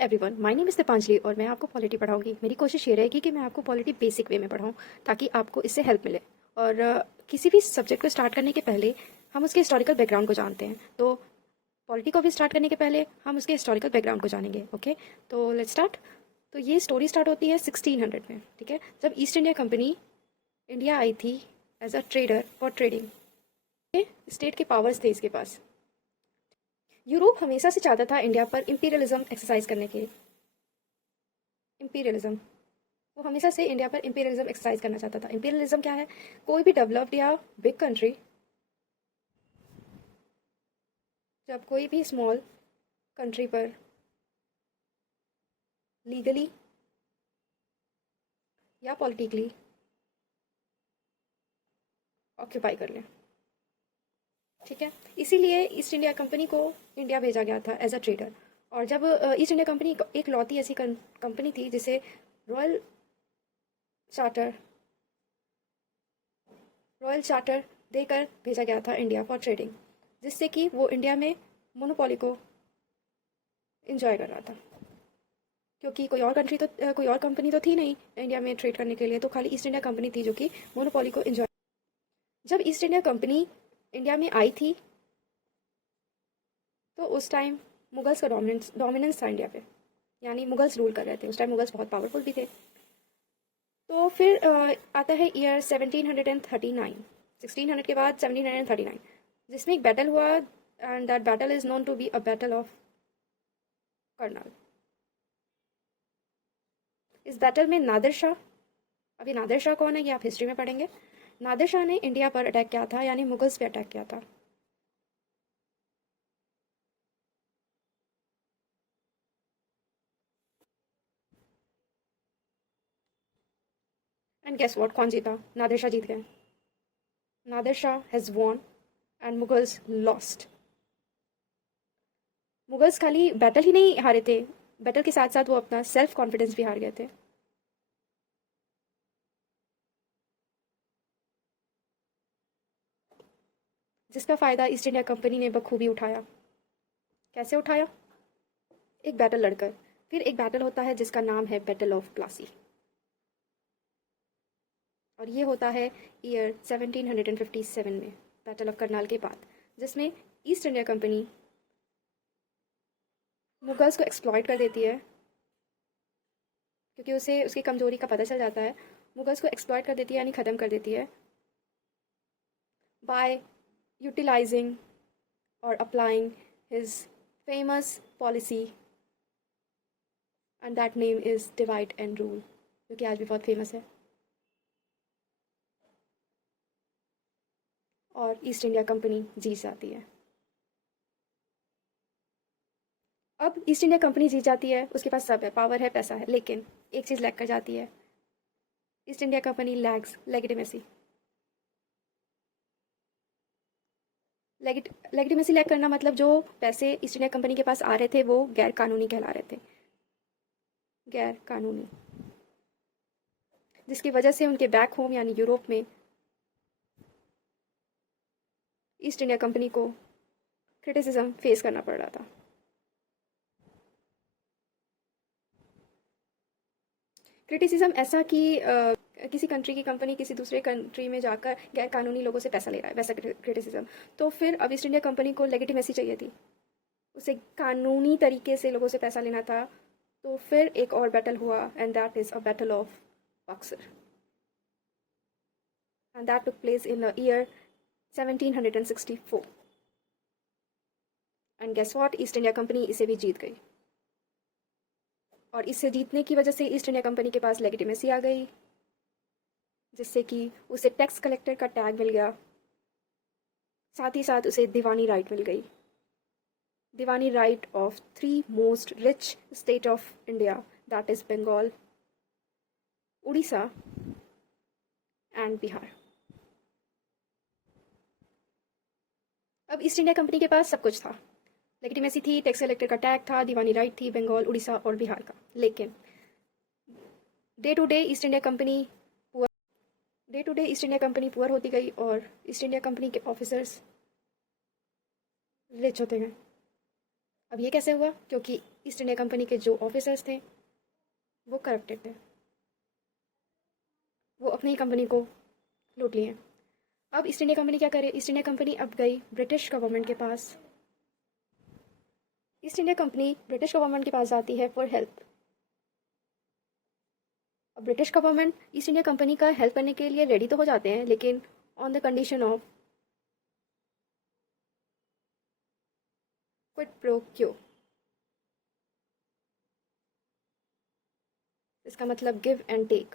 Everyone, my name is Deepanjali और मैं आपको पॉलिटी पढ़ाऊंगी। मेरी कोशिश ये रहेगी कि मैं आपको पॉलिटी बेसिक वे में पढ़ाऊँ ताकि आपको इससे हेल्प मिले। और किसी भी सब्जेक्ट को स्टार्ट करने के पहले हम उसके हिस्टोरिकल बैकग्राउंड को जानते हैं, तो पॉलिटी को भी स्टार्ट करने के पहले हम उसके हिस्टोरिकल बैकग्राउंड को जानेंगे। ओके, तो लेट्स स्टार्ट। तो ये स्टोरी स्टार्ट होती है 1600 में, ठीक है, जब ईस्ट इंडिया कंपनी इंडिया आई थी as a trader for trading. State के पावर्स थे इसके पास। यूरोप हमेशा से चाहता था इंडिया पर इंपीरियलिज्म एक्सरसाइज करने के। इंपीरियलिज्म, वो हमेशा से इंडिया पर इंपीरियलिज्म एक्सरसाइज करना चाहता था। इंपीरियलिज्म क्या है? कोई भी डेवलप्ड या बिग कंट्री जब कोई भी स्मॉल कंट्री पर लीगली या पॉलिटिकली ऑक्यूपाई कर ले, ठीक है। इसीलिए ईस्ट इंडिया कंपनी को इंडिया भेजा गया था एज अ ट्रेडर। और जब ईस्ट इंडिया कंपनी एक लौती ऐसी कंपनी थी जिसे रॉयल चार्टर रॉयल चार्टर देकर भेजा गया था इंडिया फॉर ट्रेडिंग, जिससे कि वो इंडिया में मोनोपोली को इंजॉय कर रहा था, क्योंकि कोई और कंपनी तो थी नहीं इंडिया में ट्रेड करने के लिए, तो खाली ईस्ट इंडिया कंपनी थी जो कि मोनोपोली को इंजॉय। जब ईस्ट इंडिया कंपनी इंडिया में आई थी तो उस टाइम मुगल्स का डोमिनेंस था इंडिया पे, यानी मुगल्स रूल कर रहे थे। उस टाइम मुगल्स बहुत पावरफुल भी थे। तो फिर आता है ईयर 1739, 1600 के बाद 1739, जिसमें एक बैटल हुआ and that battle is known to be a battle of Karnal. इस बैटल में नादिर शाह, अभी नादिर शाह कौन है ये आप हिस्ट्री में पढ़ेंगे। नादिर शाह ने इंडिया पर अटैक किया था, यानी मुगल्स पे अटैक किया था। एंड गेस व्हाट, कौन जीता? नादिर शाह जीत गए। Nadir Shah has won and Mughals lost. Mughals खाली बैटल ही नहीं हारे थे, बैटल के साथ साथ वो अपना सेल्फ कॉन्फिडेंस भी हार गए थे। जिसका फ़ायदा ईस्ट इंडिया कंपनी ने बखूबी उठाया। कैसे उठाया? एक बैटल लड़कर। फिर एक बैटल होता है जिसका नाम है बैटल ऑफ प्लासी, और ये होता है ईयर 1757 में, बैटल ऑफ करनाल के बाद, जिसमें ईस्ट इंडिया कंपनी मुगल्स को एक्सप्लॉइट कर देती है, क्योंकि उसे उसकी कमजोरी का पता चल जाता है। मुगल्स को एक्सप्लॉइट कर देती है, यानी ख़त्म कर देती है, बाय यूटिलाइजिंग और applying his famous policy, and that name is divide and rule, जो कि आज भी बहुत फेमस है। और ईस्ट इंडिया कंपनी जीत जाती है। अब ईस्ट इंडिया कंपनी जीत जाती है, उसके पास सब है, पावर है, पैसा है, लेकिन एक चीज़ लैक कर जाती है। East India company lags legitimacy. Legitimacy lack करना मतलब जो पैसे ईस्ट इंडिया कंपनी के पास आ रहे थे वो गैर कानूनी कहला रहे थे, गैर कानूनी, जिसकी वजह से उनके बैक होम यानी यूरोप में ईस्ट इंडिया कंपनी को क्रिटिसिज्म फेस करना पड़ रहा था। क्रिटिसिज्म ऐसा कि किसी कंट्री की कंपनी किसी दूसरे कंट्री में जाकर गैर कानूनी लोगों से पैसा ले रहा है, वैसा क्रिटिसिज्म। तो फिर अब ईस्ट इंडिया कंपनी को लेगिटिमेसी चाहिए थी, उसे कानूनी तरीके से लोगों से पैसा लेना था। तो फिर एक और बैटल हुआ, and that is a battle of Buxar, and that took place in the year 1764। And guess what, East India company इसे भी जीत गई, और इससे जीतने की वजह से ईस्ट इंडिया कंपनी के पास लेगिटिमेसी आ गई, जिससे कि उसे टैक्स कलेक्टर का टैग मिल गया, साथ ही साथ उसे दीवानी राइट मिल गई, diwani right of 3 most rich state of India, that is Bengal, Orissa and Bihar. अब ईस्ट इंडिया कंपनी के पास सब कुछ था, लेगिटिमेसी थी, टैक्स कलेक्टर का टैग था, दीवानी राइट थी, बंगाल, उड़ीसा और बिहार का। लेकिन day to day East India company poor होती गई, और ईस्ट इंडिया कंपनी के ऑफिसर्स रिच होते गए। अब ये कैसे हुआ? क्योंकि ईस्ट इंडिया कंपनी के जो ऑफिसर्स थे वो करप्टेड थे, वो अपनी कंपनी को लूट लिए। अब ईस्ट इंडिया कंपनी क्या करे, ईस्ट इंडिया कंपनी अब गई ब्रिटिश गवर्नमेंट के पास। East India company British government के पास जाती है फॉर हेल्प। अब British government East India company का हेल्प करने के लिए रेडी तो हो जाते हैं, लेकिन on the condition of quid pro quo. इसका मतलब गिव एंड टेक,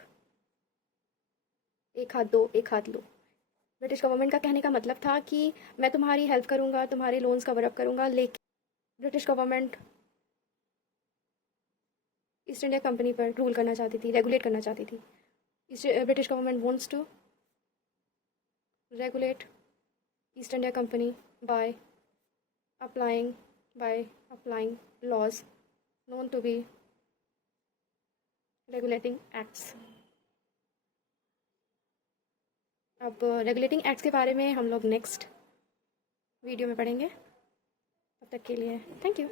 एक हाथ दो एक हाथ लो। ब्रिटिश गवर्नमेंट का कहने का मतलब था कि मैं तुम्हारी हेल्प करूंगा, तुम्हारे लोन्स कवर अप करूंगा, लेकिन British government East India company पर रूल करना चाहती थी, रेगुलेट करना चाहती थी। British government wants to regulate East India company by applying applying laws known to be regulating acts। अब रेगुलेटिंग एक्ट्स के बारे में हम लोग नेक्स्ट वीडियो में पढ़ेंगे। तब तक के लिए थैंक यू।